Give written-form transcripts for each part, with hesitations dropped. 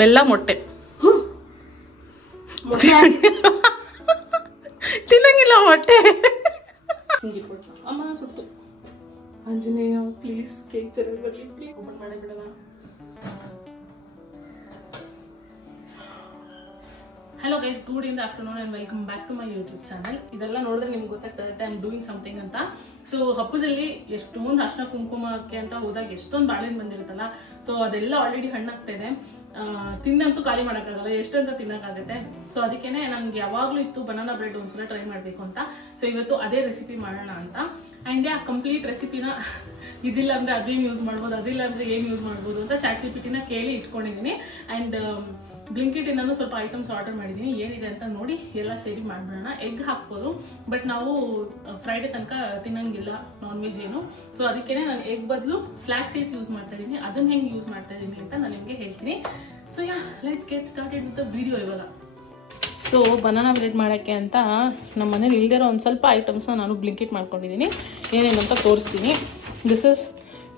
ಬೆಲ್ಲ ಮೊಟ್ಟೆ ತಿನ್ನಂಗಿಲ್ಲ ಮೊಟ್ಟೆ. ಅಮ್ಮ ಸುಟ್ಟು ಆಂಜನೇಯ ಪ್ಲೀಸ್ ಕೇಕ್ ಚೆನ್ನಾಗಿ ಬರಲಿ ಪ್ಲೀಸ್. ಓಪನ್ ಮಾಡೇ ಬಿಡೋಣ. Hello guys, good in the afternoon and welcome back to my YouTube channel. ಇದೆಲ್ಲ ನೋಡಿದ್ರೆ ನಿಮ್ಗೆ ಗೊತ್ತಾಗ್ತದೆ ಐ ಆಮ್ ಡೂಯಿಂಗ್ ಸಮಥಿಂಗ್ ಅಂತ. ಸೊ ಹಬ್ಬದಲ್ಲಿ ಎಷ್ಟೊಂದು ಅರ್ಶಿನ ಕುಂಕುಮಕ್ಕೆ ಅಂತ ಹೋದಾಗ ಎಷ್ಟೊಂದು ಬಾಳೆಹಣ್ಣು ಬಂದಿರುತ್ತಲ್ಲ, ಸೊ ಅದೆಲ್ಲ ಆಲ್ರೆಡಿ ಹಣ್ಣಾಗ್ತಾ ಇದೆ. ತಿನ್ನಂತೂ ಖಾಲಿ ಮಾಡೋಕ್ಕಾಗಲ್ಲ, ಎಷ್ಟಂತ ತಿನ್ನೋಕ್ಕಾಗುತ್ತೆ. ಸೊ ಅದಕ್ಕೇನೆ ನನಗೆ ಯಾವಾಗಲೂ ಇತ್ತು ಬನಾನಾ ಬ್ರೆಡ್ ಒಂದ್ಸಲ ಟ್ರೈ ಮಾಡಬೇಕು ಅಂತ. ಸೊ ಇವತ್ತು ಅದೇ ರೆಸಿಪಿ ಮಾಡೋಣ ಅಂತ. ಆ್ಯಂಡ್ ಆ ಕಂಪ್ಲೀಟ್ ರೆಸಿಪಿನ ಇದಿಲ್ಲ ಅಂದರೆ ಅದೇನು ಯೂಸ್ ಮಾಡ್ಬೋದು, ಅದಿಲ್ಲ ಅಂದರೆ ಏನು ಯೂಸ್ ಮಾಡ್ಬೋದು ಅಂತ ChatGPTನ ಕೇಳಿ ಇಟ್ಕೊಂಡಿದ್ದೀನಿ. ಆ್ಯಂಡ್ ಬ್ಲಿಂಕಿಟಿಂದನೂ ಸ್ವಲ್ಪ ಐಟಮ್ಸ್ ಆರ್ಡರ್ ಮಾಡಿದ್ದೀನಿ. ಏನಿದೆ ಅಂತ ನೋಡಿ ಎಲ್ಲ ಸೇರಿ ಮಾಡಿಬಿಡೋಣ. ಎಗ್ ಹಾಕ್ಬೋದು, ಬಟ್ ನಾವು ಫ್ರೈಡೇ ತನಕ ತಿನ್ನಂಗಿಲ್ಲ ನಾನ್ ವೆಜ್ ಏನು. ಸೊ ಅದಕ್ಕೇ ನಾನು ಎಗ್ ಬದಲು ಫ್ಲಾಕ್ ಸೀಡ್ಸ್ ಯೂಸ್ ಮಾಡ್ತಾ ಇದ್ದೀನಿ. ಅದನ್ನ ಹೆಂಗೆ ಯೂಸ್ ಮಾಡ್ತಾ ಇದ್ದೀನಿ ಅಂತ ನಾನು ನಿಮಗೆ ಹೇಳ್ತೀನಿ. So yeah, let's get started with the video ಇವಾಗ. ಸೊ ಬನಾನಾ ಬ್ರೆಡ್ ಮಾಡೋಕ್ಕೆ ಅಂತ ನಮ್ಮ ಮನೇಲಿ ಇಲ್ದಿರೋ ಒಂದು ಸ್ವಲ್ಪ ಐಟಮ್ಸ್ನ ನಾನು ಬ್ಲಿಂಕಿಟ್ ಮಾಡ್ಕೊಂಡಿದ್ದೀನಿ. ಏನೇನು ಅಂತ ತೋರಿಸ್ತೀನಿ. ದಿಸ್ ಇಸ್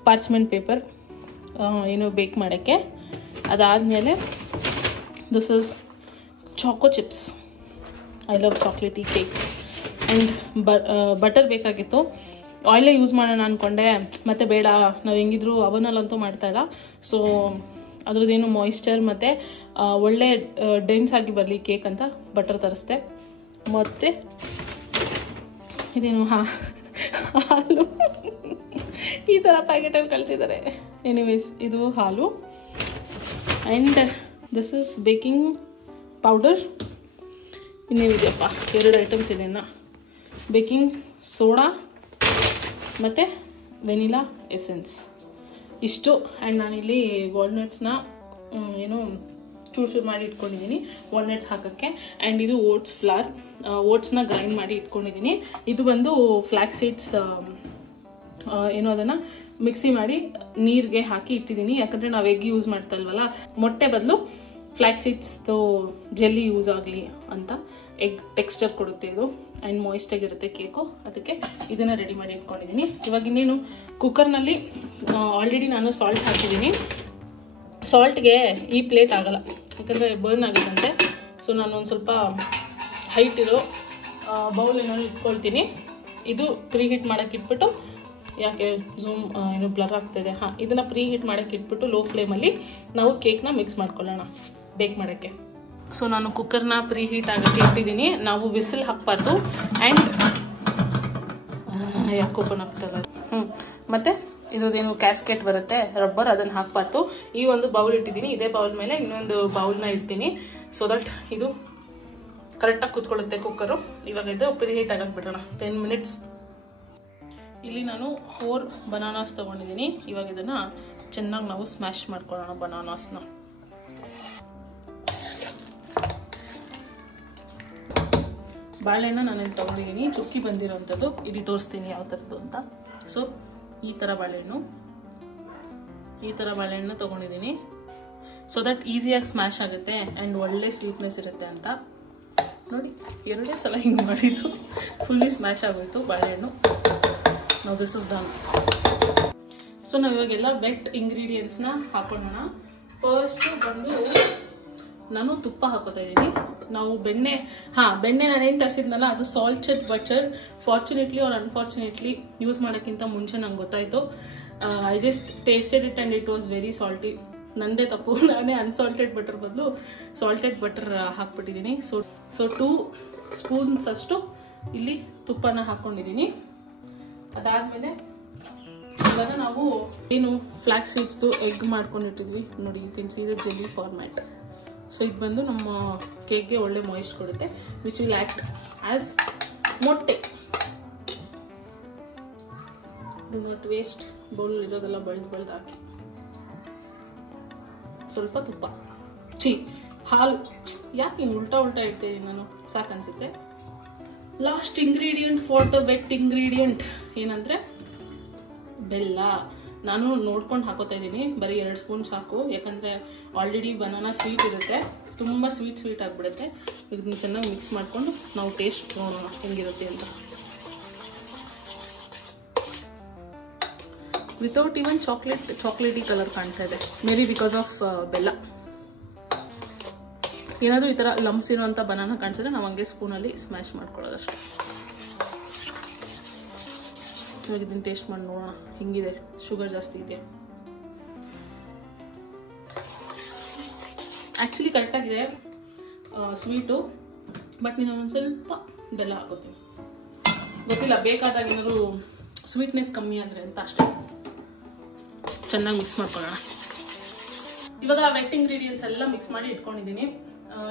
ಪಾರ್ಚ್ಮೆಂಟ್ ಪೇಪರ್, ಏನು ಬೇಕ್ ಮಾಡೋಕ್ಕೆ. ಅದಾದಮೇಲೆ this is Chacko chips. I love chocolatey cakes. And butter ಬೇಕಾಗಿತ್ತು. ಆಯಿಲೇ ಯೂಸ್ ಮಾಡೋಣ ಅಂದ್ಕೊಂಡೆ, ಮತ್ತು ಬೇಡ, ನಾವು ಹೆಂಗಿದ್ರು ಅವನಲ್ಲಂತೂ ಮಾಡ್ತಾಯಿಲ್ಲ. ಸೊ ಅದ್ರದ್ದೇನು ಮಾಯಿಶ್ಚರ್ ಮತ್ತು ಒಳ್ಳೆ ಡೆನ್ಸ್ ಆಗಿ ಬರಲಿ ಕೇಕ್ ಅಂತ ಬಟರ್ ತರಿಸ್ದೆ. ಮತ್ತು ಇದೇನು ಹಾಲು ಈ ಥರ ಪ್ಯಾಕೆಟಲ್ಲಿ ಕಳಿಸಿದ್ದಾರೆ. ಎನಿವೇಸ್ ಇದು ಹಾಲು. And this is baking powder. ಇನ್ನೇನಿದೆಯಪ್ಪ, 2 ಐಟಮ್ಸ್ ಇದೆ ಇನ್ನು. ಬೇಕಿಂಗ್ ಸೋಡಾ ಮತ್ತು ವೆನಿಲಾ ಎಸೆನ್ಸ್, ಇಷ್ಟು. ಆ್ಯಂಡ್ ನಾನಿಲ್ಲಿ ವಾಲ್ನಟ್ಸ್ನ ಏನು ಚೂರು ಮಾಡಿ ಇಟ್ಕೊಂಡಿದ್ದೀನಿ ವಾಲ್ನಟ್ಸ್ ಹಾಕೋಕ್ಕೆ. ಆ್ಯಂಡ್ ಇದು ಓಟ್ಸ್ ಫ್ಲಾರ್, ಓಟ್ಸ್ನ ಗ್ರೈಂಡ್ ಮಾಡಿ ಇಟ್ಕೊಂಡಿದ್ದೀನಿ. ಇದು ಬಂದು ಫ್ಲ್ಯಾಕ್ ಸೀಡ್ಸ್, ಏನೋ ಅದನ್ನು ಮಿಕ್ಸಿ ಮಾಡಿ ನೀರಿಗೆ ಹಾಕಿ ಇಟ್ಟಿದ್ದೀನಿ. ಯಾಕಂದರೆ ನಾವು ಎಗ್ ಯೂಸ್ ಮಾಡ್ತಾ ಇಲ್ವಲ್ಲ, ಮೊಟ್ಟೆ ಬದಲು ಫ್ಲ್ಯಾಕ್ ಸೀಡ್ಸ್ದು ಜೆಲ್ಲಿ ಯೂಸ್ ಆಗಲಿ ಅಂತ. ಎಗ್ ಟೆಕ್ಸ್ಚರ್ ಕೊಡುತ್ತೆ ಇದು, ಆ್ಯಂಡ್ ಮಾಯಿಸ್ಟ್ ಆಗಿರುತ್ತೆ ಕೇಕು. ಅದಕ್ಕೆ ಇದನ್ನು ರೆಡಿ ಮಾಡಿ ಇಟ್ಕೊಂಡಿದ್ದೀನಿ. ಇವಾಗ ಇನ್ನೇನು ಕುಕ್ಕರ್ನಲ್ಲಿ ಆಲ್ರೆಡಿ ನಾನು ಸಾಲ್ಟ್ ಹಾಕಿದ್ದೀನಿ. ಸಾಲ್ಟ್ಗೆ ಈ ಪ್ಲೇಟ್ ಆಗಲ್ಲ, ಯಾಕಂದರೆ ಬರ್ನ್ ಆಗುತ್ತಂತೆ. ಸೊ ನಾನು ಒಂದು ಸ್ವಲ್ಪ ಹೈಟ್ ಇರೋ ಬೌಲ್ ಏನಾದ್ರು ಇಟ್ಕೊಳ್ತೀನಿ. ಇದು ಪ್ರೀ ಹೀಟ್ ಮಾಡೋಕ್ಕೆ ಇಟ್ಬಿಟ್ಟು, ಯಾಕೆ ಝೂಮ್ ಏನು ಬ್ಲರ್ ಆಗ್ತಾಯಿದೆ, ಹಾಂ, ಇದನ್ನು ಪ್ರೀ ಹೀಟ್ ಮಾಡೋಕ್ಕೆ ಇಟ್ಬಿಟ್ಟು ಲೋ ಫ್ಲೇಮಲ್ಲಿ ನಾವು ಕೇಕ್ನ ಮಿಕ್ಸ್ ಮಾಡ್ಕೊಳ್ಳೋಣ ಬೇಕ್ ಮಾಡೋಕ್ಕೆ. ಸೊ ನಾನು ಕುಕ್ಕರ್ನ ಪ್ರೀ ಹೀಟ್ ಆಗೋಕ್ಕೆ ಇಟ್ಟಿದ್ದೀನಿ. ನಾವು ವಿಸಿಲ್ ಹಾಕಬಾರ್ದು. ಆ್ಯಂಡ್ ಯಾಕೆ ಓಪನ್ ಆಗ್ತಲ್ಲ, ಮತ್ತು ಇದ್ರದ್ದೇನು ಕ್ಯಾಸ್ಕೆಟ್ ಬರುತ್ತೆ ರಬ್ಬರ್, ಅದನ್ನು ಹಾಕಬಾರ್ದು. ಈ ಒಂದು ಬೌಲ್ ಇಟ್ಟಿದ್ದೀನಿ, ಇದೇ ಬೌಲ್ ಮೇಲೆ ಇನ್ನೊಂದು ಬೌಲ್ನ ಇಡ್ತೀನಿ. ಸೊ ದಟ್ ಇದು ಕರೆಕ್ಟಾಗಿ ಕೂತ್ಕೊಳ್ಳುತ್ತೆ ಕುಕ್ಕರು. ಇವಾಗ ಇದು ಪ್ರೀ ಹೀಟ್ ಆಗಕ್ಕೆ ಬಿಡೋಣ 10 ಮಿನಿಟ್ಸ್. ಇಲ್ಲಿ ನಾನು 4 ಬನಾನಾಸ್ ತೊಗೊಂಡಿದ್ದೀನಿ. ಇವಾಗ ಇದನ್ನು ಚೆನ್ನಾಗಿ ನಾವು ಸ್ಮ್ಯಾಶ್ ಮಾಡ್ಕೊಳ್ಳೋಣ ಬನಾನಾಸ್ನ. ಬಾಳೆಹಣ್ಣು ನಾನೇನು ತೊಗೊಂಡಿದ್ದೀನಿ, ಚುಕ್ಕಿ ಬಂದಿರೋವಂಥದ್ದು. ಇಲ್ಲಿ ತೋರಿಸ್ತೀನಿ ಯಾವ ಥರದ್ದು ಅಂತ. ಸೊ ಈ ಥರ ಬಾಳೆಹಣ್ಣು ತೊಗೊಂಡಿದ್ದೀನಿ. ಸೊ ದಟ್ ಈಸಿಯಾಗಿ ಸ್ಮ್ಯಾಶ್ ಆಗುತ್ತೆ ಆ್ಯಂಡ್ ಒಳ್ಳೆ ಸ್ವೀಟ್ನೆಸ್ ಇರುತ್ತೆ ಅಂತ. ನೋಡಿ, 2 ಸಲ ಹಿಂಗೆ ಮಾಡಿದ್ದು ಫುಲ್ಲಿ ಸ್ಮ್ಯಾಶ್ ಆಗೋಯ್ತು ಬಾಳೆಹಣ್ಣು. ನಾವು ದಿಸ್ ಇಸ್ ಡನ್. ಸೊ ನಾವು ಇವಾಗೆಲ್ಲ ವೆಟ್ ಇಂಗ್ರೀಡಿಯೆಂಟ್ಸ್ನ ಹಾಕೊಳ್ಳೋಣ. ಫಸ್ಟು ಬಂದು ನಾನು ತುಪ್ಪ ಹಾಕೋತಾ ಇದ್ದೀನಿ. ನಾವು ಬೆಣ್ಣೆ ನಾನೇನು ತರಿಸಿದ್ನಲ್ಲ ಅದು salted butter. Fortunately or unfortunately use ಮಾಡೋಕ್ಕಿಂತ ಮುಂಚೆ ನಂಗೆ ಗೊತ್ತಾಯಿತು. I just tasted it and it was very salty. ನನ್ನದೇ ತಪ್ಪು, ನಾನೇ ಅನ್ಸಾಲ್ಟೆಡ್ ಬಟರ್ ಬದಲು ಸಾಲ್ಟೆಡ್ ಬಟರ್ ಹಾಕ್ಬಿಟ್ಟಿದ್ದೀನಿ. ಸೊ 2 ಸ್ಪೂನ್ಸ್ ಅಷ್ಟು ಇಲ್ಲಿ ತುಪ್ಪನ ಹಾಕ್ಕೊಂಡಿದ್ದೀನಿ. ಅದಾದಮೇಲೆ ಇವಾಗ ನಾವು ಏನು ಫ್ಲ್ಯಾಕ್ ಸೀಡ್ಸ್ದು ಎಗ್ ಮಾಡ್ಕೊಂಡಿಟ್ಟಿದ್ವಿ ನೋಡಿ, you can see the jelly format. So ಇದು ಬಂದು ನಮ್ಮ ಕೇಕ್ಗೆ ಒಳ್ಳೆ ಮಾಯಿಸ್ಟ್ ಕೊಡುತ್ತೆ, ವಿಚ್ ವಿಲ್ ಆ್ಯಕ್ಟ್ ಆ್ಯಸ್ ಮೊಟ್ಟೆ. Do not waste. ಬೌಲ್ ಇರೋದೆಲ್ಲ ಬಳ್ದು ಹಾಕಿ ಸ್ವಲ್ಪ ತುಪ್ಪ, ಹಾಲು. ಯಾಕೆ ಹಿಂಗೆ ಉಲ್ಟಾ ಇಡ್ತೀನಿ ನಾನು, ಸಾಕನ್ಸುತ್ತೆ. Last ingredient for the wet ingredient ಏನಂದರೆ ಬೆಲ್ಲ. ನಾನು ನೋಡ್ಕೊಂಡು ಹಾಕೋತಾ ಇದ್ದೀನಿ, ಬರೀ 2 ಸ್ಪೂನ್ ಸಾಕು. ಯಾಕಂದರೆ ಆಲ್ರೆಡಿ ಬನಾನಾ ಸ್ವೀಟ್ ಇರುತ್ತೆ, ತುಂಬ ಸ್ವೀಟ್ ಆಗಿಬಿಡುತ್ತೆ. ಇದನ್ನ ಚೆನ್ನಾಗಿ ಮಿಕ್ಸ್ ಮಾಡಿಕೊಂಡು ನಾವು ಟೇಸ್ಟ್ ನೋಡೋಣ ಹೆಂಗಿರುತ್ತೆ ಅಂತ. ವಿತೌಟ್ ಈವನ್ ಚಾಕ್ಲೇಟಿ ಕಲರ್ ಕಾಣ್ತಾ ಇದೆ, ಮೇ ಬಿ ಬಿಕಾಸ್ ಆಫ್ ಬೆಲ್ಲ. ಏನಾದರೂ ಈ ಥರ ಲಂಪ್ಸ್ ಇರುವಂಥ ಬನಾನ ಕಾಣಿಸಿದ್ರೆ ನಾವು ಹಂಗೆ ಸ್ಪೂನಲ್ಲಿ ಸ್ಮ್ಯಾಶ್ ಮಾಡ್ಕೊಳ್ಳೋದಷ್ಟೇ. ಇವಾಗ ಇದನ್ನು ಟೇಸ್ಟ್ ಮಾಡಿ ನೋಡೋಣ ಹಿಂಗಿದೆ, ಶುಗರ್ ಜಾಸ್ತಿ ಇದೆಯಾ. ಆ್ಯಕ್ಚುಲಿ ಕರೆಕ್ಟಾಗಿದೆ ಸ್ವೀಟು, ಬಟ್ ನೀನು ಒಂದು ಸ್ವಲ್ಪ ಬೆಲ್ಲ ಹಾಕೋತೀನಿ, ಗೊತ್ತಿಲ್ಲ ಬೇಕಾದಾಗ ಏನಾದರೂ ಸ್ವೀಟ್ನೆಸ್ ಕಮ್ಮಿ ಅಂದರೆ ಅಂತ ಅಷ್ಟೇ. ಚೆನ್ನಾಗಿ ಮಿಕ್ಸ್ ಮಾಡ್ಕೊಳ್ಳೋಣ. ಇವಾಗ ವೆಟ್ ಇಂಗ್ರೀಡಿಯೆಂಟ್ಸ್ ಎಲ್ಲ ಮಿಕ್ಸ್ ಮಾಡಿ ಇಟ್ಕೊಂಡಿದ್ದೀನಿ.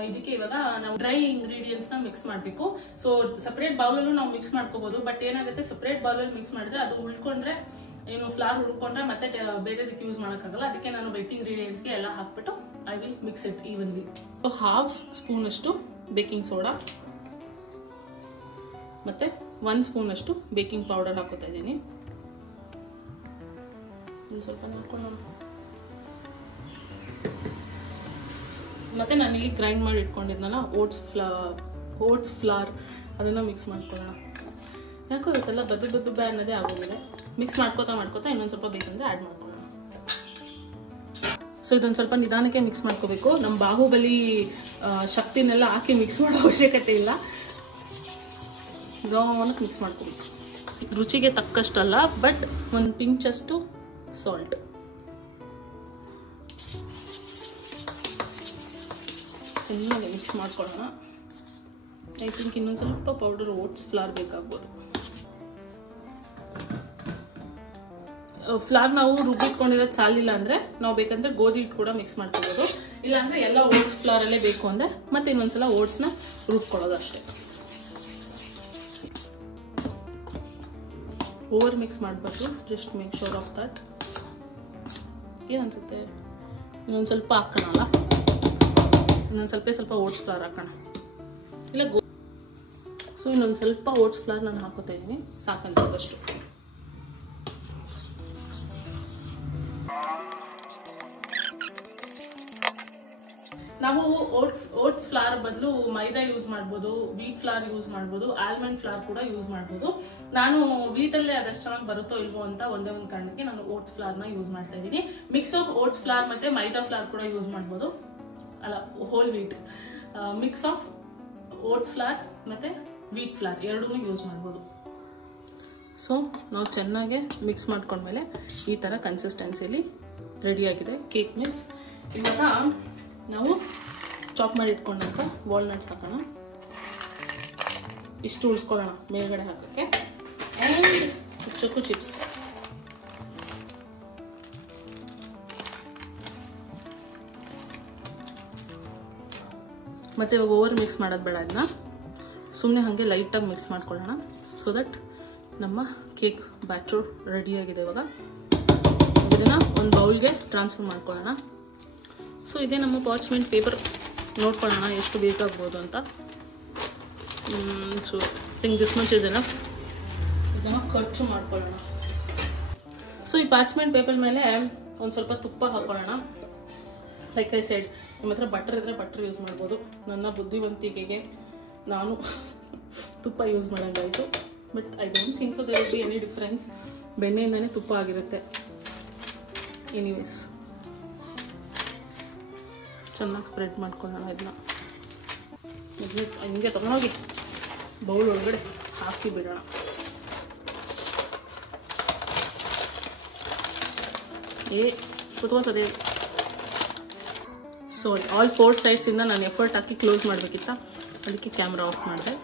ಇದಕ್ಕೆ ಇವಾಗ ನಾವು ಡ್ರೈ ಇಂಗ್ರೀಡಿಯೆಂಟ್ಸ್ನ ಮಿಕ್ಸ್ ಮಾಡಬೇಕು. ಸೊ ಸಪ್ರೇಟ್ ಬೌಲಲ್ಲೂ ನಾವು ಮಿಕ್ಸ್ ಮಾಡ್ಕೋಬೋದು, ಬಟ್ ಏನಾಗುತ್ತೆ ಸಪ್ರೇಟ್ ಬೌಲಲ್ಲಿ ಮಿಕ್ಸ್ ಮಾಡಿದ್ರೆ ಅದು ಉಳ್ಕೊಂಡ್ರೆ ಏನು ಫ್ಲವರ್ ಉಳ್ಕೊಂಡ್ರೆ ಮತ್ತೆ ಬೇರೆದಕ್ಕೆ ಯೂಸ್ ಮಾಡೋಕ್ಕಾಗಲ್ಲ. ಅದಕ್ಕೆ ನಾನು ವೆಟ್ ಇಂಗ್ರೀಡಿಯೆಂಟ್ಸ್ಗೆ ಎಲ್ಲ ಹಾಕ್ಬಿಟ್ಟು I will mix it evenly. Half ಸ್ಪೂನಷ್ಟು ಬೇಕಿಂಗ್ ಸೋಡಾ ಮತ್ತು 1 ಸ್ಪೂನಷ್ಟು ಬೇಕಿಂಗ್ ಪೌಡರ್ ಹಾಕೋತಾ ಇದ್ದೀನಿ. ಒಂದು ಸ್ವಲ್ಪ ನೋಡ್ಕೊಳ್ಳೋಣ. ಮತ್ತು ನಾನಿಲ್ಲಿ ಗ್ರೈಂಡ್ ಮಾಡಿ ಇಟ್ಕೊಂಡಿದ್ನಲ್ಲ ಓಟ್ಸ್ ಫ್ಲವರ್ ಅದನ್ನು ಮಿಕ್ಸ್ ಮಾಡ್ಕೊಳ್ಳೋಣ. ಯಾಕೋ ಇವತ್ತೆಲ್ಲ ಬದ್ದು ಅನ್ನೋದೇ ಆಗೋದಿದೆ. ಮಿಕ್ಸ್ ಮಾಡ್ಕೋತಾ ಇನ್ನೊಂದು ಸ್ವಲ್ಪ ಬೇಕಂದರೆ ಆ್ಯಡ್ ಮಾಡ್ಕೊಳ್ಳೋಣ. ಸೊ ಇದೊಂದು ಸ್ವಲ್ಪ ನಿಧಾನಕ್ಕೆ ಮಿಕ್ಸ್ ಮಾಡ್ಕೋಬೇಕು. ನಮ್ಮ ಬಾಹುಬಲಿ ಶಕ್ತಿನೆಲ್ಲ ಹಾಕಿ ಮಿಕ್ಸ್ ಮಾಡೋ ಅವಶ್ಯಕತೆ ಇಲ್ಲ, ನಿಧಾನಕ್ಕೆ ಮಿಕ್ಸ್ ಮಾಡ್ಕೋಬೇಕು. ರುಚಿಗೆ ತಕ್ಕಷ್ಟಲ್ಲ, ಬಟ್ ಒಂದು ಪಿಂಚಷ್ಟು ಸಾಲ್ಟ್. ಚೆನ್ನಾಗಿ ಮಿಕ್ಸ್ ಮಾಡ್ಕೊಳ್ಳೋಣ. ಐ ಥಿಂಕ್ ಇನ್ನೊಂದು ಸ್ವಲ್ಪ ಪೌಡರ್ ಓಟ್ಸ್ ಫ್ಲವರ್ ಬೇಕಾಗ್ಬೋದು. ಫ್ಲವರ್ ನಾವು ರುಬ್ಬಿಟ್ಕೊಂಡಿರೋದು ಸಾಲಿಲ್ಲ ಅಂದರೆ ನಾವು ಬೇಕಂದ್ರೆ ಗೋಧಿ ಹಿಟ್ಟು ಕೂಡ ಮಿಕ್ಸ್ ಮಾಡ್ಕೋಬೋದು. ಇಲ್ಲಾಂದರೆ ಎಲ್ಲ ಓಟ್ಸ್ ಫ್ಲವರಲ್ಲೇ ಬೇಕು ಅಂದರೆ ಮತ್ತೆ ಇನ್ನೊಂದ್ಸಲ ಓಟ್ಸ್ನ ರುಬ್ಕೊಳ್ಳೋದು ಅಷ್ಟೇ. ಓವರ್ ಮಿಕ್ಸ್ ಮಾಡಬಾರ್ದು, just make sure of that. ಏನು ಅನಿಸುತ್ತೆ, ಇನ್ನೊಂದು ಸ್ವಲ್ಪ ಹಾಕೋಣಲ್ಲ, ಇನ್ನೊಂದು ಸ್ವಲ್ಪ ಓಟ್ಸ್ ಫ್ಲವರ್ ಹಾಕೋಣ. ಇಲ್ಲ ಸೊ ಇನ್ನೊಂದು ಸ್ವಲ್ಪ ಓಟ್ಸ್ ಫ್ಲವರ್ ನಾನು ಹಾಕೋತಾ ಇದ್ದೀನಿ, ಸಾಕಂತದಷ್ಟು. ನಾವು ಓಟ್ಸ್ ಫ್ಲವರ್ ಬದಲು ಮೈದಾ ಯೂಸ್ ಮಾಡ್ಬೋದು, ವೀಟ್ ಫ್ಲವರ್ ಯೂಸ್ ಮಾಡ್ಬೋದು, ಆಲ್ಮಂಡ್ ಫ್ಲವರ್ ಕೂಡ ಯೂಸ್ ಮಾಡ್ಬೋದು. ನಾನು ವೀಟಲ್ಲೇ ಅದಷ್ಟು ಚೆನ್ನಾಗಿ ಬರುತ್ತೋ ಇಲ್ವೋ ಅಂತ ಒಂದೇ ಒಂದು ಕಾರಣಕ್ಕೆ ನಾನು ಓಟ್ಸ್ ಫ್ಲವರ್ನ ಯೂಸ್ ಮಾಡ್ತಾ ಇದ್ದೀನಿ. ಮಿಕ್ಸ್ ಆಫ್ ಓಟ್ಸ್ ಫ್ಲವರ್ ಮತ್ತು ಮೈದಾ ಫ್ಲವರ್ ಕೂಡ ಯೂಸ್ ಮಾಡ್ಬೋದು, ಅಲ್ಲ whole wheat. Mix of oats flour ಮತ್ತು ವೀಟ್ ಫ್ಲವರ್ ಎರಡೂ ಯೂಸ್ ಮಾಡ್ಬೋದು. ಸೊ ನಾವು ಚೆನ್ನಾಗಿ ಮಿಕ್ಸ್ ಮಾಡ್ಕೊಂಡ್ಮೇಲೆ ಈ ಥರ ಕನ್ಸಿಸ್ಟೆನ್ಸಿಯಲ್ಲಿ ರೆಡಿಯಾಗಿದೆ ಕೇಕ್ ಮಿಕ್ಸ್. ಇವಾಗ ನಾವು ಚಾಪ್ ಮಾಡಿ ಇಟ್ಕೊಂಡಂತ ವಾಲ್ನಟ್ಸ್ ಹಾಕೋಣ. ಇಷ್ಟು ಉಳಿಸ್ಕೊಳ್ಳೋಣ ಮೇಲ್ಗಡೆ ಹಾಕೋಕ್ಕೆ. And ಚೊಕೋ chips. ಮತ್ತು ಇವಾಗ ಓವರ್ ಮಿಕ್ಸ್ ಮಾಡೋದು ಬೇಡ, ಇದನ್ನ ಸುಮ್ಮನೆ ಹಾಗೆ ಲೈಟಾಗಿ ಮಿಕ್ಸ್ ಮಾಡ್ಕೊಳ್ಳೋಣ. ಸೊ ದಟ್ ನಮ್ಮ ಕೇಕ್ ಬ್ಯಾಟರ್ ರೆಡಿಯಾಗಿದೆ. ಇವಾಗ ಇದನ್ನು ಒಂದು ಬೌಲ್ಗೆ ಟ್ರಾನ್ಸ್ಫರ್ ಮಾಡ್ಕೊಳ್ಳೋಣ. ಸೊ ಇದೇ ನಮ್ಮ ಪಾರ್ಚ್ಮೆಂಟ್ ಪೇಪರ್. ನೋಡ್ಕೊಳ್ಳೋಣ ಎಷ್ಟು ಬೇಕಾಗ್ಬೋದು ಅಂತ. So think this much is enough. ಇದನ್ನು ಖರ್ಚು ಮಾಡ್ಕೊಳ್ಳೋಣ. ಸೊ ಈ ಪಾರ್ಚ್ಮೆಂಟ್ ಪೇಪರ್ ಮೇಲೆ ಒಂದು ಸ್ವಲ್ಪ ತುಪ್ಪ ಹಾಕೊಳ್ಳೋಣ. ಲೈಕ್ ಐ ಸೈಡ್, ನಿಮ್ಮ ಹತ್ರ ಬಟರ್ ಇದ್ದರೆ ಬಟರ್ ಯೂಸ್ ಮಾಡ್ಬೋದು. ನನ್ನ ಬುದ್ಧಿವಂತಿಕೆಗೆ ನಾನು ತುಪ್ಪ ಯೂಸ್ ಮಾಡೋಂಗಾಯಿತು. But I don't think so there will be any difference. ಬೆಣ್ಣೆಯಿಂದನೇ ತುಪ್ಪ ಆಗಿರುತ್ತೆ. ಎನಿವೇಸ್ ಚೆನ್ನಾಗಿ ಸ್ಪ್ರೆಡ್ ಮಾಡ್ಕೊಳ್ಳೋಣ. ಇದನ್ನ ಹಿಂಗೆ ತೊಗೊಂಡೋಗಿ ಬೌಲ್ ಒಳಗಡೆ ಹಾಕಿ ಬಿಡೋಣ. ಕುತ್ಕೋಸೋದೇ. ಸೊ ಆಲ್ 4 ಸೈಡ್ಸಿಂದ ನಾನು ಎಫರ್ಟ್ ಹಾಕಿ ಕ್ಲೋಸ್ ಮಾಡಬೇಕಿತ್ತ, ಅದಕ್ಕೆ ಕ್ಯಾಮ್ರಾ ಆಫ್ ಮಾಡಿದೆ.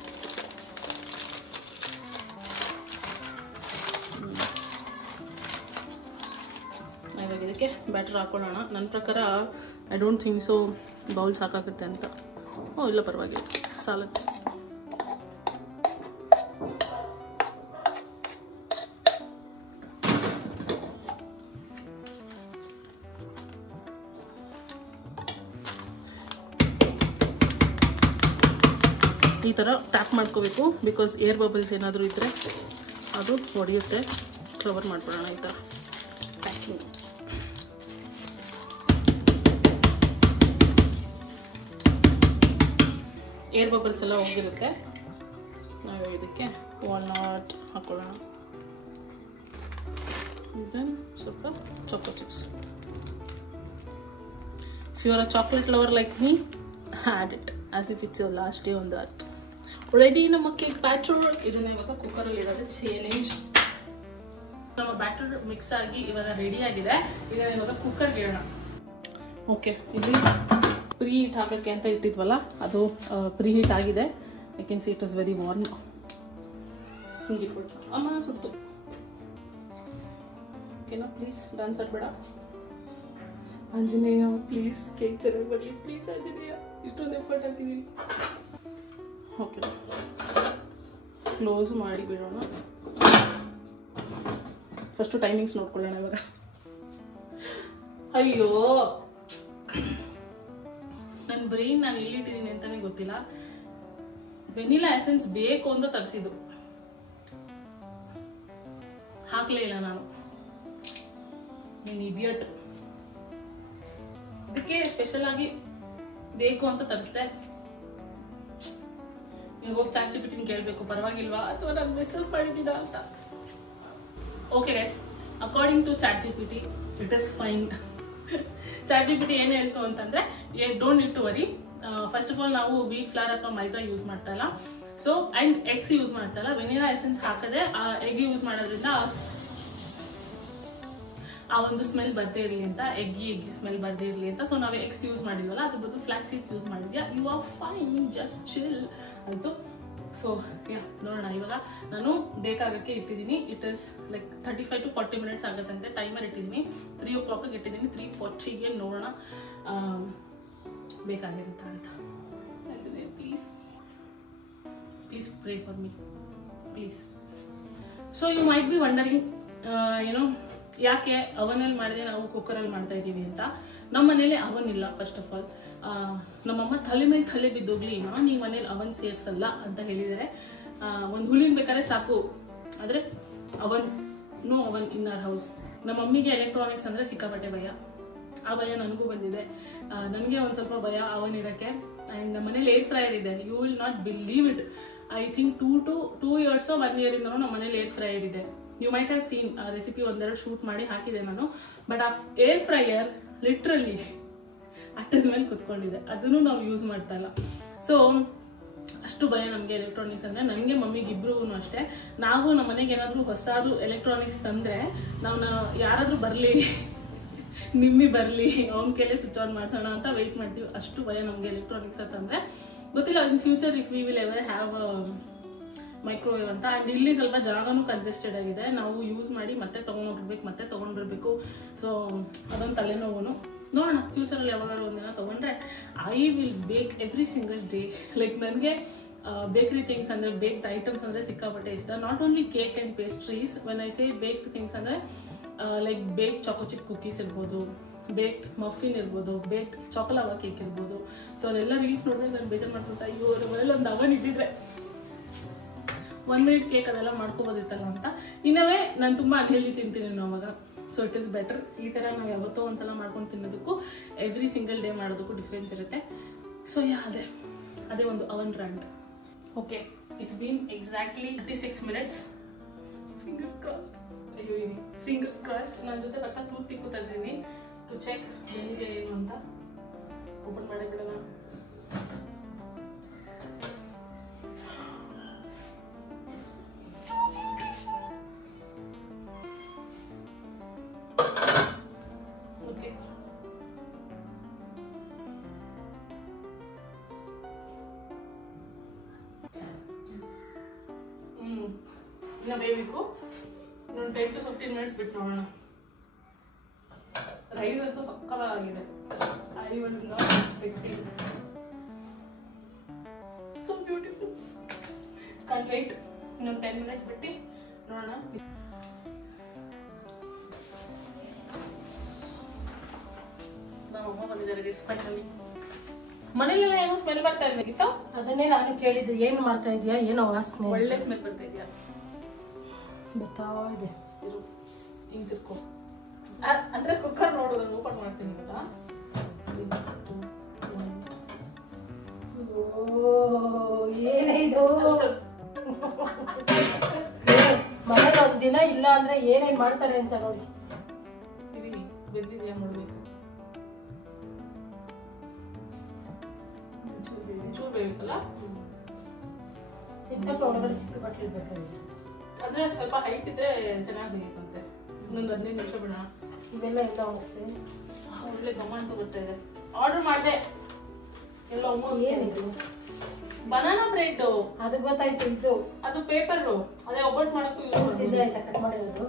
ಇವಾಗ ಇದಕ್ಕೆ ಬ್ಯಾಟರ್ ಹಾಕೊಳ್ಳೋಣ. ನನ್ನ ಪ್ರಕಾರ I don't think so bowl ಸಾಕಾಗುತ್ತೆ ಅಂತ. ಇಲ್ಲ ಪರವಾಗಿಲ್ಲ, ಸಾಲತ್ತೆ. ಈ ಥರ ಟ್ಯಾಪ್ ಮಾಡ್ಕೋಬೇಕು, ಬಿಕಾಸ್ ಏರ್ ಬಬಲ್ಸ್ ಏನಾದರೂ ಇದ್ದರೆ ಅದು ಹೊಡೆಯುತ್ತೆ. ಕವರ್ ಮಾಡ್ಕೊಳ್ಳೋಣ ಈ ಥರ ಪ್ಯಾಕಿಂಗ್. ಏರ್ ಬಬಲ್ಸ್ ಎಲ್ಲ ಹೋಗಿರುತ್ತೆ. ನಾವು ಇದಕ್ಕೆ ವಾಲ್ನಟ್ ಹಾಕೊಳ್ಳೋಣ. ದೆನ್ ಸ್ವಲ್ಪ choco chips. If you are a chocolate lover like me, add it as if it's your last day on the earth. Ready ನಮ್ಮ ಕೇಕ್ ಬ್ಯಾಟರ್. ಇದನ್ನ ಇವಾಗ ಕುಕ್ಕರಲ್ಲಿ ಇರೋದು ಚಾಲೆಂಜ್. ನಮ್ಮ ಬ್ಯಾಟರ್ ಮಿಕ್ಸ್ ಆಗಿ ಇವಾಗ ರೆಡಿ ಆಗಿದೆ. ಇದನ್ನ ಇವಾಗ ಕುಕ್ಕರ್ಗೆ ಇಡೋಣ. ಓಕೆ, ಇಲ್ಲಿ ಪ್ರೀ ಹೀಟ್ ಹಾಕೋಕ್ಕೆ ಅಂತ ಇಟ್ಟಿದ್ವಲ್ಲ, ಅದು ಪ್ರೀ ಹೀಟ್ ಆಗಿದೆ. I can see it is very warm. ಹಿಂಗೆ ಇಟ್ಬಿಡ್ತು ಅಮ್ಮ, ಸುತ್ತು. ಓಕೆನಾ? ಪ್ಲೀಸ್ ಡ್ಯಾನ್ಸ್ ಆಡ್ಬೇಡ ಆಂಜನೇಯ, ಪ್ಲೀಸ್ ಕೇಕ್ ಚೆನ್ನಾಗಿ ಬರಲಿ ಪ್ಲೀಸ್ ಆಂಜನೇಯ. ಇಷ್ಟೊಂದು ಎಫರ್ಟ್ ಹಾಕಿದ್ದೀನಿ. ಓಕೆ, ಕ್ಲೋಸ್ ಮಾಡಿ ಬಿಡೋಣ. ಫಸ್ಟು ಟೈಮಿಂಗ್ಸ್ ನೋಡ್ಕೊಳ್ಳೋಣ ಇವಾಗ. ಅಯ್ಯೋ, ನನ್ನ ಬ್ರೈನ್ ನಾನು ಎಲ್ಲಿಟ್ಟಿದ್ದೀನಿ ಅಂತಾನೆ ಗೊತ್ತಿಲ್ಲ. ವೆನಿಲಾ ಎಸೆನ್ಸ್ ಬೇಕು ಅಂತ ತರಿಸಿದ್ದು, ಹಾಕ್ಲೇ ಇಲ್ಲ ನಾನು. ನೀನ್ ಇಡಿಯಟ್. ಅದಕ್ಕೆ ಸ್ಪೆಷಲ್ ಆಗಿ ಬೇಕು ಅಂತ ತರಿಸ್ದೆ. ನೀವು ಹೋಗಿ ChatGPT ಕೇಳಬೇಕು, ಪರವಾಗಿಲ್ವಾ ಅಥವಾ ನಾನು ಮೆಸೇಜ್ ಮಾಡಿದ್ದೀನ ಅಂತ. Okay guys, according to ChatGPT it is fine. ChatGPT ಏನು ಹೇಳ್ತು ಅಂತಂದ್ರೆ, don't need to worry. First of all ನಾವು ವೀಟ್ ಫ್ಲವರ್ ಅಥವಾ ಮೈದಾ ಯೂಸ್ ಮಾಡ್ತಾ ಇಲ್ಲ. ಸೊ ಅಂಡ್ ಎಗ್ಸ್ ಯೂಸ್ ಮಾಡ್ತಾ ಇಲ್ಲ. ವೆನಿಲಾ ಎಸೆನ್ಸ್ ಹಾಕದೆ ಎಗ್ ಯೂಸ್ ಮಾಡೋದ್ರಿಂದ ಆ ಒಂದು ಸ್ಮೆಲ್ ಬರ್ದೇ ಇರಲಿ ಅಂತ, ಎಗ್ಗಿ ಸ್ಮೆಲ್ ಬರ್ದೇ ಇರಲಿ ಅಂತ. ಸೊ ನಾವು ಎಗ್ಸ್ ಯೂಸ್ ಮಾಡಿದ್ವಲ್ಲ, ಅದ್ರ ಬದಲು ಫ್ಲಾಕ್ಸ್ ಸೀಡ್ಸ್ ಯೂಸ್ ಮಾಡಿದ್ಯಾ, you are fine, just chill ಆಯಿತು. ಸೊ ಯಾ, ನೋಡೋಣ. ಇವಾಗ ನಾನು ಬೇಕಾಗಕ್ಕೆ ಇಟ್ಟಿದ್ದೀನಿ. It is like 35 to 40 minutes ಆಗುತ್ತಂತೆ. ಟೈಮರ್ ಇಟ್ಟಿದ್ದೀನಿ. 3 o'clock ಇಟ್ಟಿದ್ದೀನಿ. 3:40ಗೆ ನೋಡೋಣ ಬೇಕಾಗಿರುತ್ತಾ ಅಂತ. Please please pray for me please. So you might be wondering, ಏನೋ ಯಾಕೆ ಅವನಲ್ಲಿ ಮಾಡಿದೆ ನಾವು ಕುಕ್ಕರಲ್ಲಿ ಮಾಡ್ತಾ ಇದ್ದೀವಿ ಅಂತ. ನಮ್ಮ ಮನೇಲಿ ಅವನ್ ಇಲ್ಲ. ಫಸ್ಟ್ ಆಫ್ ಆಲ್ ನಮ್ಮಮ್ಮ ತಲೆ ಮೇಲೆ ತಲೆ ಬಿದ್ದೋಗ್ಲಿ, ನಾನು ಈ ಮನೇಲಿ ಅವನ್ ಸೇರ್ಸಲ್ಲ ಅಂತ ಹೇಳಿದರೆ. ಒಂದು ಹುಳಿನ ಬೇಕಾದ್ರೆ ಸಾಕು, ಆದರೆ ಅವನ್ ನೋ ಅವನ್ ಇನ್ ಅವರ್ ಹೌಸ್. ನಮ್ಮ ಮಮ್ಮಿಗೆ ಎಲೆಕ್ಟ್ರಾನಿಕ್ಸ್ ಅಂದರೆ ಸಿಕ್ಕಾಪಟ್ಟೆ ಭಯ. ಆ ಭಯ ನನಗೂ ಬಂದಿದೆ. ನನಗೆ ಒಂದು ಸ್ವಲ್ಪ ಭಯ ಅವನ್ ಇಡೋಕ್ಕೆ. ಆ್ಯಂಡ್ ನಮ್ಮ ಮನೇಲಿ ಏರ್ ಫ್ರೈಯರ್ ಇದೆ. You will not believe it. I think 2 years 1 year ಇಂದನೂ ನಮ್ಮ ಮನೇಲಿ ಏರ್ ಫ್ರೈಯರ್ ಇದೆ. ಯು ಮೈಟ್ ಹ್ಯಾವ್ ಸೀನ್ ಆ ರೆಸಿಪಿ ಒಂದೆರಡು ಶೂಟ್ ಮಾಡಿ ಹಾಕಿದೆ ನಾನು. ಬಟ್ ಆ ಏರ್ ಫ್ರೈಯರ್ ಲಿಟ್ರಲಿ ಅಟ್ಟದ ಮೇಲೆ ಕುತ್ಕೊಂಡಿದೆ. ಅದನ್ನು ನಾವು ಯೂಸ್ ಮಾಡ್ತಾ ಇಲ್ಲ. ಸೊ ಅಷ್ಟು ಭಯ ನಮಗೆ ಎಲೆಕ್ಟ್ರಾನಿಕ್ಸ್ ಅಂದರೆ. ನನಗೆ ಮಮ್ಮಿಗೆ ಇಬ್ರಿಗೂ ಅಷ್ಟೇ. ನಾವು ನಮ್ಮ ಮನೆಗೆ ಏನಾದರೂ ಹೊಸದು ಎಲೆಕ್ಟ್ರಾನಿಕ್ಸ್ ತಂದರೆ ನಾವು ಯಾರಾದರೂ ಬರಲಿ, ನಿಮ್ಮಿ ಬರಲಿ, ಅವನ ಕೈಲೇ ಸ್ವಿಚ್ ಆನ್ ಮಾಡಿಸೋಣ ಅಂತ ವೆಯ್ಟ್ ಮಾಡ್ತೀವಿ. ಅಷ್ಟು ಭಯ ನಮಗೆ ಎಲೆಕ್ಟ್ರಾನಿಕ್ಸ್ ಅಂತಂದರೆ. ಗೊತ್ತಿಲ್ಲ in future if we will ever have microwave ಅಂತ. ಆ್ಯಂಡ್ ಇಲ್ಲಿ ಸ್ವಲ್ಪ ಜಾಗನೂ ಕಂಜೆಸ್ಟೆಡ್ ಆಗಿದೆ. ನಾವು ಯೂಸ್ ಮಾಡಿ ಮತ್ತೆ ತೊಗೊಂಡ್ಬರ್ಬೇಕು. ಸೊ ಅದೊಂದು ತಲೆನೋವು. ನೋಡೋಣ ಫ್ಯೂಚರಲ್ಲಿ ಯಾವಾಗಾದ್ರು ಒಂದಿನ ತೊಗೊಂಡ್ರೆ I will bake every single day. Like ನನಗೆ ಬೇಕ್ರಿ ಥಿಂಗ್ಸ್ ಅಂದರೆ, ಬೇಕ್ಡ್ ಐಟಮ್ಸ್ ಅಂದರೆ ಸಿಕ್ಕಾಪಟ್ಟೆ ಇಷ್ಟ. Not only cake and pastries. When I say baked things ಅಂದರೆ like baked choco chip cookies ಇರ್ಬೋದು, ಬೇಕ್ಡ್ ಮಫಿನ್ ಇರ್ಬೋದು, ಬೇಕ್ಡ್ ಚಾಕೊಲಾವಾ ಕೇಕ್ ಇರ್ಬೋದು. So ಅದೆಲ್ಲ ರೀಲ್ಸ್ ನೋಡಿದ್ರೆ ನಾನು ಬೇಜಾರು ಮಾಡ್ಕೊತಾ, ಅಯ್ಯೋ ಮನೇಲಿ ಒಂದು ಅವನ್ ಇದ್ದಿದ್ರೆ 1 minute ಕೇಕ್ ಅದೆಲ್ಲ ಮಾಡ್ಕೋಬೋದಿತ್ತಲ್ಲ ಅಂತ. ಇನ್ನವೇ ನಾನು ತುಂಬ ಅನ್ಹೆಲ್ದಿ ತಿಂತೀನಿ ಅವಾಗ. So it is better. ಈ ಥರ ನಾವು ಯಾವತ್ತೋ ಒಂದ್ಸಲ ಮಾಡ್ಕೊಂಡು ತಿನ್ನೋದಕ್ಕೂ ಎವ್ರಿ ಸಿಂಗಲ್ ಡೇ ಮಾಡೋದಕ್ಕೂ ಡಿಫ್ರೆನ್ಸ್ ಇರುತ್ತೆ. ಸೊ ಯಾ, ಅದೇ ಒಂದು ಅವನ್ rant. Okay, it's been exactly 36 minutes. Fingers crossed. ಅಯ್ಯೋ ಇರಿ, ಫಿಂಗರ್ಸ್ ಕ್ರಾಸ್ಡ್. ನನ್ನ ಜೊತೆ ಬರ್ತಾ ಟೂತ್ ಪಿಕ್ ತಂದಿದ್ದೀನಿ ಟು ಚೆಕ್ ಬೆಂದಿದೆ ಏನು ಅಂತ. ಓಪನ್ ಮಾಡೇ ಬಿಡೋಣ. ಇನ್ನು ಬೇಯಬೇಕು. ಇನ್ನೊಂದು 10 to 15 minutes ಬಿಟ್ಟು ನೋಡೋಣ. ರೈಸ್ ಅಂತೂ ಸಕ್ಕತ್ತಾಗಿದೆ. I was not expecting. So beautiful. Can't wait. ಇನ್ನೊಂದು 10 minutes ಬಿಟ್ಟು ನೋಡೋಣ. ನಮ್ಮ ಬಂದಿದ್ದಾರೆ ಫೈನಲಿ. ಮನೇಲೆಲ್ಲ ಏನೋ ಸ್ಮೆಲ್ ಬರ್ತಾ ಇರ್ಬೇಕಿತ್ತು. ಅದನ್ನೇ ನಾನು ಕೇಳಿದ್ದು, ಏನು ಮಾಡ್ತಾ ಇದೀಯಾ, ಏನೋ ವಾಸನೆ. ಒಳ್ಳೆ ಸ್ಮೆಲ್ ಬರ್ತಾ ಇದೆಯಾ? ಬರ್ತಾ ಇದೆ. ಹಿಂಗೆ ತಿರ್ಕೊ. ಅಂದ್ರೆ ಕುಕ್ಕರ್ ನೋಡು, ನಾನು ಓಪನ್ ಮಾಡ್ತೀನಿ ಇವಾಗ. ಏನಿದು ಮನೇಲಿ ಒಂದಿನ ಇಲ್ಲ ಅಂದ್ರೆ ಏನೇನ್ ಮಾಡ್ತಾರೆ ಅಂತ ನೋಡಿ. ಬೆಂದಿದ್ಯಾ ನೋಡ್ಬೇಕು. ಬೇಕಲ್ಲ. ಸ್ವಲ್ಪ ಒಳಗಡೆ ಚಿಕ್ಕ ಬಟ್ಲು ಬೇಕಾಗಿತ್ತು. ಅಂದ್ರೆ ಸ್ವಲ್ಪ ಹೈಟ್ ಇದ್ರೆ ಚೆನ್ನಾಗಿ ಬೇಕಂತೆ. ಇನ್ನೊಂದು 15 ನಿಮಿಷ ಬಿಡೋಣ. ಇವೆಲ್ಲ ಎಲ್ಲ ಒಣಗಿಸ್ತೆ. ಒಳ್ಳೆ ಘಮ ಅಂತ ಬರ್ತಾ ಇದೆ. ಆರ್ಡರ್ ಮಾಡಿದೆ ಎಲ್ಲ ಆಲ್ಮೋಸ್ಟ್. ಏನಿದು? Banana bread. ಅದು ಗೊತ್ತಾಯ್ತು. ಇದು ಅದು ಪೇಪರ್. ಅದೇ ಒಬ್ಬಟ್ಟು ಮಾಡಕ್ಕೂ ಯೂಸ್ ಸಿದ್ಧ ಆಯ್ತಾ ಕಟ್ ಮಾಡಿರೋದು?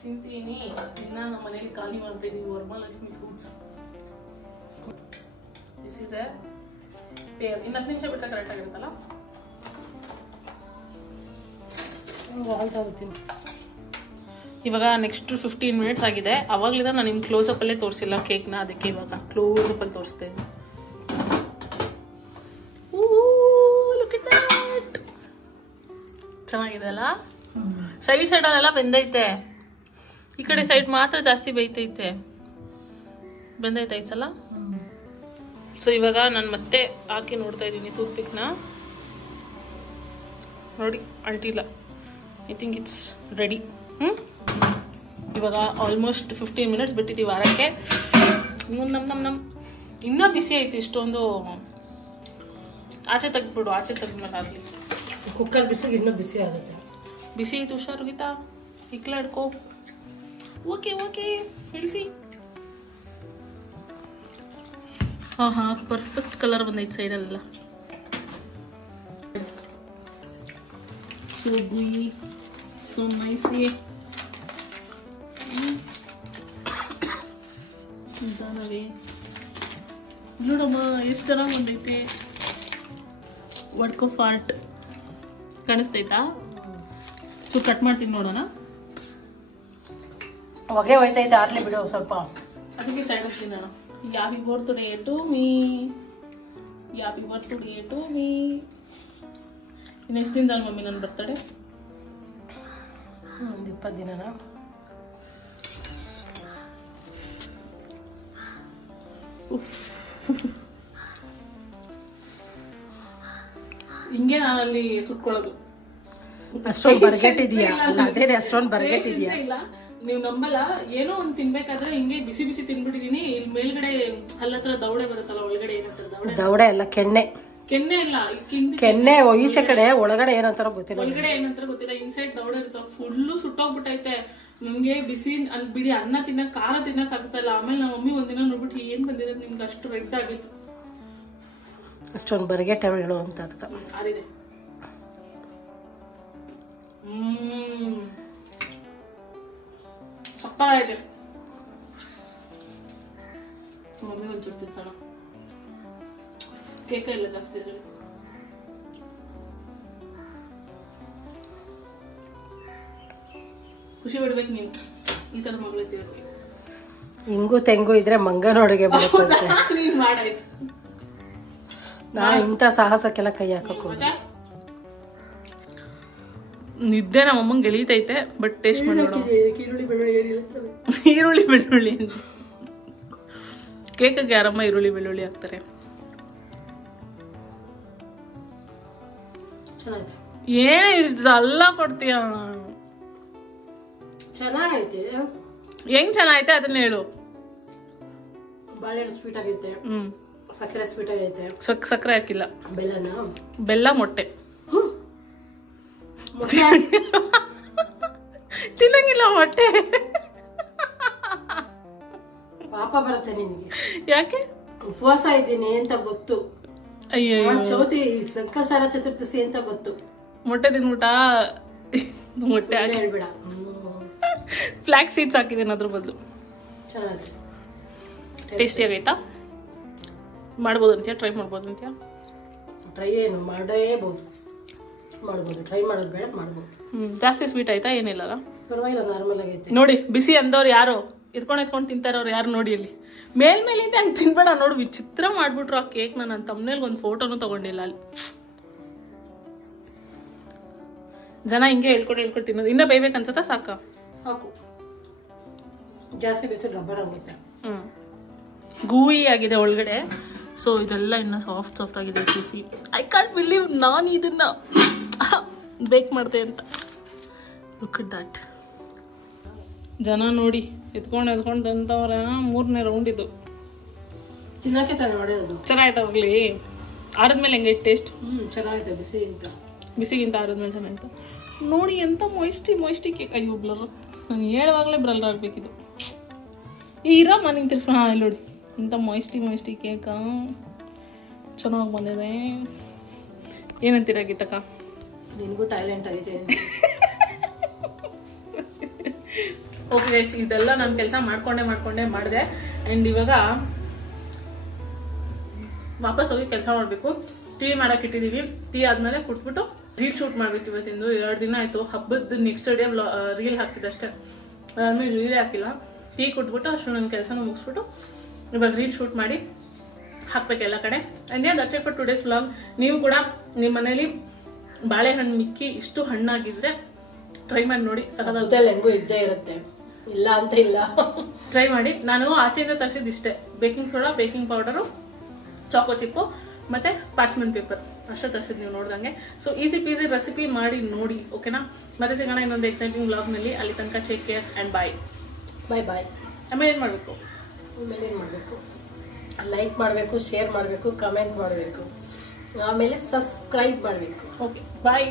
ತಿಂತೀನಿ. ಇನ್ನ ನಮ್ಮ ಮನೇಲಿ ಖಾಲಿ ಮಾಡ್ತಾ ಇದೀವಿ Varamahalakshmi fruits. This is A peer. ಇನ್ನು 10 ನಿಮಿಷ ಬಿಟ್ಟರೆ ಕರೆಕ್ಟ್ ಆಗಿರುತ್ತಲ್ಲ. ಇವಾಗ ನೆಕ್ಸ್ಟ್ 15 ಮಿನಿಟ್ಸ್ ಆಗಿದೆ. ಅವಾಗಲಿಂದ ನಾನು ನಿಮ್ಗೆ ಕ್ಲೋಸಪ್ ಅಲ್ಲೇ ತೋರಿಸಿಲ್ಲ ಕೇಕ್ನ, ಅದಕ್ಕೆ ಇವಾಗ ಕ್ಲೋಸಪ್ ಅಲ್ಲಿ ತೋರಿಸ್ತಾ ಇದ್ದೀನಿ. ಚೆನ್ನಾಗಿದೆ ಅಲ್ಲ? ಸೈಡ್ ಅಲ್ಲೆಲ್ಲ ಬೆಂದೈತೆ, ಈ ಕಡೆ ಸೈಡ್ ಮಾತ್ರ ಜಾಸ್ತಿ ಬೇಯ್ತೈತೆ. ಬೆಂದೈತೆ ಐತಲ್ಲ. ಸೊ ಇವಾಗ ನಾನು ಮತ್ತೆ ಹಾಕಿ ನೋಡ್ತಾ ಇದ್ದೀನಿ ಟೂತ್ಪಿಕ್ನ. ನೋಡಿ ಅಂಟಿಲ್ಲ. I think it's ready. ಇವಾಗ ಆಲ್ಮೋಸ್ಟ್ 15 ಮಿನಿಟ್ಸ್ ಬಿಟ್ಟಿದ್ದೀವಿ ವಾರಕ್ಕೆ. ನಮ್ ಇನ್ನೂ ಬಿಸಿ ಐತಿ. ಇಷ್ಟೊಂದು ಆಚೆ ತೆಗ್ದ್ಬಿಡು. ಆಚೆ ತೆಗ್ದ್ಮೇಲೆ ಆಗಲಿ. ಕುಕ್ಕರ್ ಬಿಸಿಗೆ ಇನ್ನೂ ಬಿಸಿ ಆಗುತ್ತೆ. ಬಿಸಿ ಐತಿ. ಹುಷಾರು ಗೀತಾ, ಇಕ್ಲ ಹಿಡ್ಕೋ. ಓಕೆ ಓಕೆ ಹಿಡಿಸಿ. ಹಾ ಪರ್ಫೆಕ್ಟ್ ಕಲರ್ ಬಂದೈತೆ ಸೈಡಲ್ಲೆಲ್ಲ. So ಗುಯಿ, so ನೈಸಿ. ನಿಧಾನವೇ ನೋಡಮ್ಮ ಎಷ್ಟು ಚೆನ್ನಾಗಿ ಬಂದೈತೆ. ವರ್ಕ್ ಆಫ್ ಆರ್ಟ್ ಕಾಣಿಸ್ತೈತಾ? ಸೊ ಕಟ್ ಮಾಡ್ತೀನಿ ನೋಡೋಣ. ಹೊಗೆ ಹೋಯ್ತೈತೆ, ಆರ್ಲಿ ಬಿಡು ಸ್ವಲ್ಪ. ಅದಕ್ಕೆ ಸೈಡ್ ಹೋಗ್ತೀನಿ ನಾನು. Happy birthday to me, happy birthday to me. ಇನ್ನು ಎಷ್ಟು ದಿನದ ಮಮ್ಮಿ ನನ್ನ ಬರ್ತಡೆ? ಒಂದು 20 ದಿನನಾ? ಹಿಂಗೆ ನಾನಲ್ಲಿ ಸುಟ್ಕೊಳ್ಳೋದು. ಅಷ್ಟೊಂದು ಬರ್ಗೆಟ್ಟಿದ್ಯಾ? ಅದೇನೆ ಅಷ್ಟೊಂದು ಬರ್ಗೆಟ್ಟಿದ್ಯಾ? ಇಲ್ಲ, ನೀವು ನಂಬಲ್ಲ. ಏನೋ ಒಂದು ತಿನ್ಬೇಕಾದ್ರೆ ಹಿಂಗೆ ಬಿಸಿ ಬಿಸಿ ತಿನ್ಬಿಟ್ಟಿದೀನಿ. ಇಲ್ಲಿ ಮೇಲ್ಗಡೆ ಹಲ್ಲತ್ರ ದವಡೆ ಬರುತ್ತಲ್ಲ, ಒಳಗಡೆ ಏನಂತಾರೆ ದವಡೆ ಅಲ್ಲ, ಕೆನ್ನೆ. ಕೆನ್ನೆ ಇಲ್ಲ, ಕೆನ್ನೆ ಈಚೆ ಕಡೆ, ಒಳಗಡೆ ಏನಂತಾರ ಗೊತ್ತಿಲ್ಲ. ಒಳಗಡೆ ಏನಂತಾರ ಗೊತ್ತಿಲ್ಲ. ಇನ್ಸೈಡ್ ದವಡೆ ಇರುತ್ತಲ್ಲ, ಫುಲ್ಲು ಸುಟ್ಟೋಗ್ಬಿಟ್ಟೈತೆ. ನಮ್ಗೆ ಬಿಸಿ ಅಲ್ಲಿ ಬಿಡಿ ಅನ್ನ ತಿನ್ನಕ್, ಖಾರ ತಿನ್ನಕ್ ಆಗ್ತಾ ಇಲ್ಲ. ಆಮೇಲೆ ನಮ್ಮ ಮಮ್ಮಿ ಒಂದಿನ ನೋಡ್ಬಿಟ್ಟು ಏನ್ ಬಂದಿರೋದು ನಿಮ್ಗೆ ಅಷ್ಟು ರೆಡ್ ಆಗಿತ್ತು. ಅಷ್ಟೊಂದು ಬರ್ಗೆಟ್ಟಗಳು ಅಂತ ಅರ್ಥ. ಆರಿದೆ. ಸಪ್ಪಾಗಿದೆ. ಮಮ್ಮಿ ಒಂಚೂರು ತಿಂತಾಳ. ಕೇಕ ಇಲ್ಲ ಜಾಸ್ತಿ ಇದ್ರಲ್ಲಿ. ಖುಷಿ ಬಿಡ್ಬೇಕು ನೀವು, ಈ ತರ ಮಗಳಿರ್ತೀರಕ್ಕೆ. ಹಿಂಗು ತೆಂಗು ಇದ್ರೆ ಮಂಗನೊಳಗೆ ಬರುತ್ತೆ. ನೀನ್ ಮಾಡಾಯ್ತು. ನಾ ಇಂಥ ಸಾಹಸಕ್ಕೆಲ್ಲ ಕೈ ಹಾಕಕ್ಕೆ ನಿದ್ದೆ ನಮ್ಮಮ್ಮಂಗೆ ಎಳೀತೈತೆ. ಬಟ್ ಟೇಸ್ಟ್ ಮಾಡಿ ಈರುಳ್ಳಿ ಬೆಳ್ಳುಳ್ಳಿ ಅಂತ ಕೇಕಕ್ಕೆ ಯಾರಮ್ಮ ಈರುಳ್ಳಿ ಬೆಳ್ಳುಳ್ಳಿ ಹಾಕ್ತಾರೆ? ಏನೇ ಇಷ್ಟ ಅಲ್ಲ ಕೊಡ್ತೀಯ? ಚೆನ್ನಾಗೈತೆ. ಹೆಂಗ್ ಚೆನ್ನಾಗೈತೆ ಅದನ್ನ ಹೇಳು. ಬಾಳೆಹಣ್ಣು ಸ್ವೀಟ್ ಆಗೈತೆ, ಸಕ್ಕರೆ ಸ್ವೀಟ್ ಆಗೈತೆ. ಸಕ್ಕರೆ ಹಾಕಿಲ್ಲ, ಬೆಲ್ಲನ, ಬೆಲ್ಲ, ಮೊಟ್ಟೆ ತಿನ್ನಂಗಿಲ್ಲ ಮೊಟ್ಟೆ. ಪಾಪ ಬರುತ್ತೆ ನಿನಗೆ. ಯಾಕೆ? ಉಪವಾಸ ಇದ್ದೀನಿ ಅಂತ ಗೊತ್ತು. ಅಯ್ಯೋ, ಚೌತಿ ಸಂಕಷ್ಟಾರ ಚತುರ್ಥಿ ಅಂತ ಗೊತ್ತು. ಮೊಟ್ಟೆ ತಿನ್ಬಿಟ್ಟ. ಮೊಟ್ಟೆ ಹೇಳ್ಬೇಡ. ಫ್ಲಾಕ್ ಸೀಡ್ಸ್ ಹಾಕಿದ್ದೇನೆ ಅದ್ರ ಬದಲು. ಟೇಸ್ಟಿ ಆಗೈತಾ? ಮಾಡ್ಬೋದಂತ್ಯಾ? ಟ್ರೈ ಮಾಡ್ಬೋದಂತ್ಯಾ? ಟ್ರೈ ಏನು ಮಾಡೇಬಹುದು, ಮಾಡ್ಬೋದು. ಟ್ರೈ ಮಾಡೋದು ಬೇಡ, ಮಾಡ್ಬೋದು. ಜಾಸ್ತಿ ಸ್ವೀಟ್ ಆಯ್ತಾ? ಏನಿಲ್ಲ, ಪರವಾಗಿಲ್ಲ, ನಾರ್ಮಲ್ ಆಗೈತೆ. ನೋಡಿ ಬಿಸಿ ಅಂದವ್ರು ಯಾರು ಎತ್ಕೊಂಡು ತಿಂತಾರವ್ರು ಯಾರು ನೋಡಿ ಅಲ್ಲಿ ಮೇಲ್ಮೇಲಿಂದ ಹಂಗೆ ತಿನ್ಬೇಡ. ನೋಡು ವಿಚಿತ್ರ ಮಾಡ್ಬಿಟ್ರು ಆ ಕೇಕ್ನ. ನಾನು ತಮ್ಮನೇಲಿ ಒಂದು ಫೋಟೋನು ತಗೊಂಡಿಲ್ಲ ಅಲ್ಲಿ. ಜನ ಹಿಂಗೆ ಹೇಳ್ಕೊಂಡು ತಿನ್ನೋದು. ಇನ್ನ ಬೇಯ್ಬೇಕು ಅನ್ಸತ್ತಾ? ಸಾಕು ಜಾಸ್ತಿ ಬೇಯಿಸಿ ರಬ್ಬರ್ ಆಗುತ್ತೆ. ಗೂಯಿ ಆಗಿದೆ ಒಳಗಡೆ. ಸೊ ಇದೆಲ್ಲ ಇನ್ನ ಸಾಫ್ಟ್ ಆಗಿದೆ. ಬಿಸಿ. ಐ ಕಾಂಟ್ ಬಿಲೀವ್ ನಾನು ಇದನ್ನ ಬೇಕ್ ಮಾಡ್ದೆ ಅಂತ. Look at that. ಜನ ನೋಡಿ ಎತ್ಕೊಂಡು ತಂದವ್ರ. 3ನೇ ರೌಂಡ್ ಇದು. ತಿನ್ನಕ್ಕೆ ತಾನೇ ಮಾಡಿರೋದು. ಚೆನ್ನಾಯ್ತಾ ಹೋಗ್ಲಿ? ಆರಿದ್ಮೇಲೆ ಹೆಂಗೆ ಟೇಸ್ಟ್? ಚೆನ್ನಾಗೈತೆ ಬಿಸಿಗಿಂತ ಆರಿದ್ಮೇಲೆ ಚೆನ್ನಾಗಿತ್ತು ನೋಡಿ. ಎಂತ ಮೊಯ್ಸ್ಟಿ ಕೇಕ್. ಅಯ್ಯೋ ಬ್ಲರ್, ನಾನು ಹೇಳುವಾಗಲೇ ಬ್ರಲ್ ಆಗಬೇಕಿದು. ಇರಮ್ಮ ನಿಂಗೆ ತಿರ್ಸ್. ಹಾಂ ಇಲ್ಲಿ ನೋಡಿ, ಇಂಥ ಮೊಯ್ಸ್ಟಿ ಕೇಕ ಚೆನ್ನಾಗಿ ಬಂದಿದೆ. ಏನಂತೀರ ಗೀತಕ್ಕ? ನಿನಗೂ ಟ್ಯಾಲೆಂಟ್ ಐತೆ. ಓಕೆ ಗೈಸ್, ಇದೆಲ್ಲ ನಾನು ಕೆಲಸ ಮಾಡ್ಕೊಂಡೆ ಮಾಡಿದೆ. ಆ್ಯಂಡ್ ಇವಾಗ ವಾಪಸ್ ಹೋಗಿ ಕೆಲಸ ಮಾಡಬೇಕು. ಟೀ ಮಾಡಕ್ಕೆ ಇಟ್ಟಿದ್ದೀವಿ. ಟೀ ಆದಮೇಲೆ ಕುಟ್ಬಿಟ್ಟು ರೀಲ್ ಶೂಟ್ ಮಾಡಬೇಕು. ಇವತ್ತಿಂದು 2 ದಿನ ಆಯಿತು. ಹಬ್ಬದ ನೆಕ್ಸ್ಟ್ ಡೇ ರೀಲ್ ಹಾಕಿದೆ ಅಷ್ಟೇ, ಅದಾದ್ಮೇಲೆ ರೀಲೇ ಹಾಕಿಲ್ಲ. ಟೀ ಕುಟ್ಬಿಟ್ಟು ಅಷ್ಟು ನನ್ನ ಕೆಲಸನ ಮುಗಿಸ್ಬಿಟ್ಟು ಇವಾಗ ರೀಲ್ ಶೂಟ್ ಮಾಡಿ ಹಾಕ್ಬೇಕು ಎಲ್ಲ ಕಡೆ. And that's it for today's vlog. ನೀವು ಕೂಡ ನಿಮ್ಮ ಮನೇಲಿ ಬಾಳೆಹಣ್ಣು ಮಿಕ್ಕಿ ಇಷ್ಟು ಹಣ್ಣಾಗಿದ್ರೆ ಟ್ರೈ ಮಾಡಿ ನೋಡಿ. ಸಖತ್ತಾಗುತ್ತೆ. ಹೆಂಗೂ ಇದ್ದೇ ಇರುತ್ತೆ, ಇಲ್ಲ ಅಂತ ಇಲ್ಲ. ಟ್ರೈ ಮಾಡಿ. ನಾನು ಆಚೆಯಿಂದ ತರಿಸಿದ್ದು ಇಷ್ಟೇ: baking soda, baking powder, Chacko ಚಿಪ್ಪು ಮತ್ತೆ ಪಾರ್ಚ್ಮೆಂಟ್ ಪೇಪರ್ ಅಷ್ಟೇ ತರಿಸಿದ್ದು ನೀವು ನೋಡ್ದಂಗೆ. ಸೊ ಈಸಿ ಪೀಸಿ ರೆಸಿಪಿ ಮಾಡಿ ನೋಡಿ, ಓಕೆನಾ? ಮತ್ತೆ ಸಿಗೋಣ ಇನ್ನೊಂದು ಎಕ್ಸೈಟಿಂಗ್ ವ್ಲಾಗ್ನಲ್ಲಿ. ಅಲ್ಲಿ ತನಕ ಟೇಕ್ ಕೇರ್ ಆ್ಯಂಡ್ ಬಾಯ್. ಆಮೇಲೆ ಏನು ಮಾಡಬೇಕು? ಲೈಕ್ ಮಾಡಬೇಕು, ಶೇರ್ ಮಾಡಬೇಕು, ಕಮೆಂಟ್ ಮಾಡಬೇಕು, ಆಮೇಲೆ ಸಬ್ಸ್ಕ್ರೈಬ್ ಮಾಡಬೇಕು. ಓಕೆ, ಬಾಯ್.